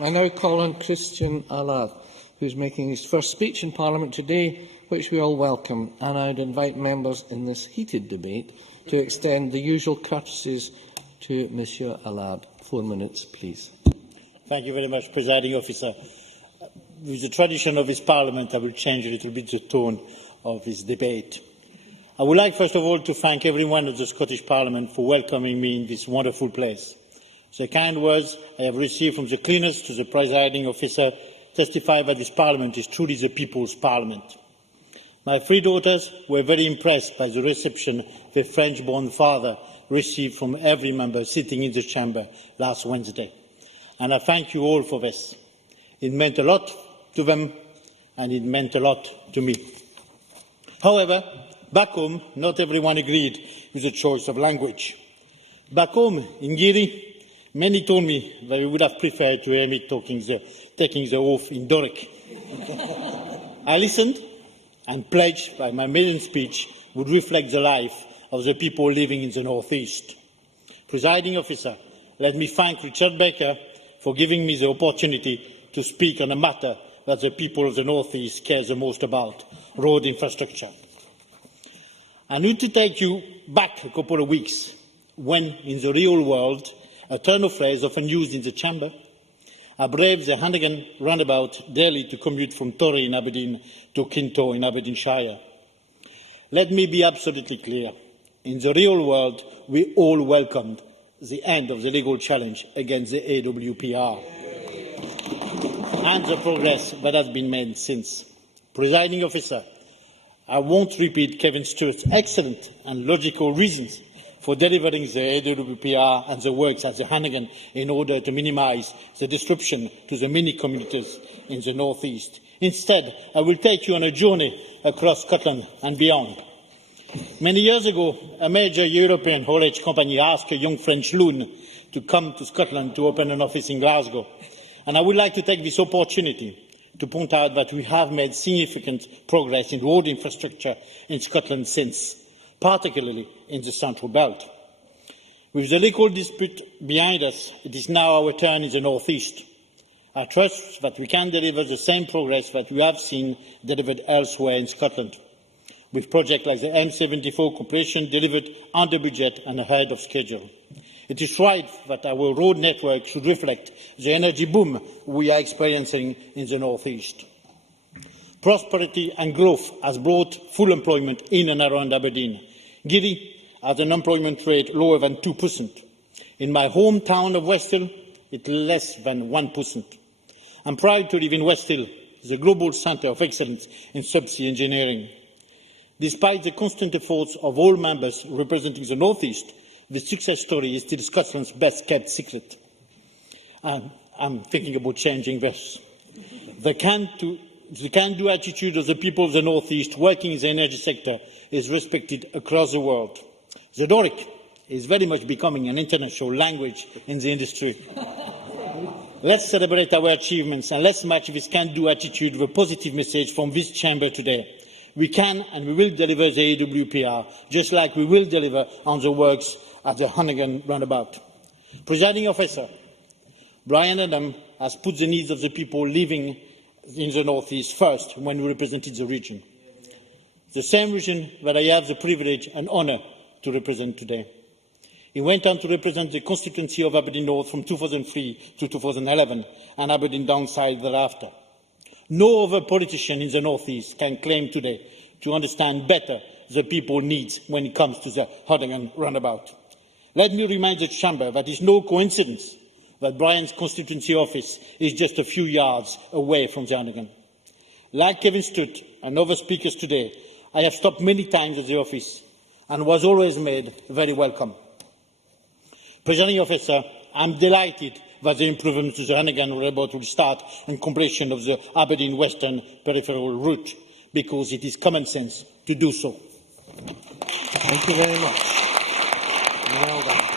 I now call on Christian Allard, who is making his first speech in Parliament today, which we all welcome, and I would invite members in this heated debate to extend the usual courtesies to Monsieur Allard. 4 minutes, please. Thank you very much, Presiding Officer. With the tradition of this Parliament, I will change a little bit the tone of this debate. I would like, first of all, to thank everyone of the Scottish Parliament for welcoming me in this wonderful place. The kind words I have received from the cleaners to the Presiding Officer testify that this Parliament is truly the people's Parliament. My 3 daughters were very impressed by the reception their French-born father received from every member sitting in the chamber last Wednesday, and I thank you all for this. It meant a lot to them, and it meant a lot to me. However, back home, not everyone agreed with the choice of language. Back home, in Giri, many told me that they would have preferred to hear me taking the oath in Doric. I listened and pledged that my maiden speech would reflect the life of the people living in the North East. Presiding Officer, let me thank Richard Baker for giving me the opportunity to speak on a matter that the people of the North East care the most about, road infrastructure. I need to take you back a couple of weeks when, in the real world, a turn of phrase often used in the chamber, I braved the Hannigan roundabout daily to commute from Torry in Aberdeen to Kinto in Aberdeenshire. Let me be absolutely clear. In the real world, we all welcomed the end of the legal challenge against the AWPR and the progress that has been made since. Presiding Officer, I won't repeat Kevin Stewart's excellent and logical reasons for delivering the AWPR and the works at the Hannigan in order to minimise the disruption to the many communities in the North East. Instead, I will take you on a journey across Scotland and beyond. Many years ago, a major European haulage company asked a young French loon to come to Scotland to open an office in Glasgow. And I would like to take this opportunity to point out that we have made significant progress in road infrastructure in Scotland since, particularly in the Central Belt. With the legal dispute behind us, it is now our turn in the North East. I trust that we can deliver the same progress that we have seen delivered elsewhere in Scotland, with projects like the M74 completion delivered under budget and ahead of schedule. It is right that our road network should reflect the energy boom we are experiencing in the North East. Prosperity and growth has brought full employment in and around Aberdeen. Giri has an unemployment rate lower than 2%. In my hometown of Westhill, it is less than 1%. I am proud to live in Westhill, the global centre of excellence in subsea engineering. Despite the constant efforts of all members representing the North East, the success story is still Scotland's best-kept secret. I'm thinking about changing this. The can-do attitude of the people of the North East working in the energy sector is respected across the world. The Doric is very much becoming an international language in the industry. Let's celebrate our achievements and let's match this can-do attitude with a positive message from this chamber today. We can and we will deliver the AWPR, just like we will deliver on the works at the Hannigan roundabout. Presiding Officer, Brian Adam has put the needs of the people living in the North East first when we represented the region. The same region that I have the privilege and honour to represent today. He went on to represent the constituency of Aberdeen North from 2003 to 2011 and Aberdeen Downside thereafter. No other politician in the North East can claim today to understand better the people's needs when it comes to the Hannigan roundabout. Let me remind the Chamber that it is no coincidence that Brian's constituency office is just a few yards away from the Hannigan. Like Kevin Stewart and other speakers today, I have stopped many times at the office and was always made very welcome. Presiding Officer, I am delighted that the improvements to the Hannigan roundabout will start and completion of the Aberdeen Western peripheral route, because it is common sense to do so. Thank you very much. Well done.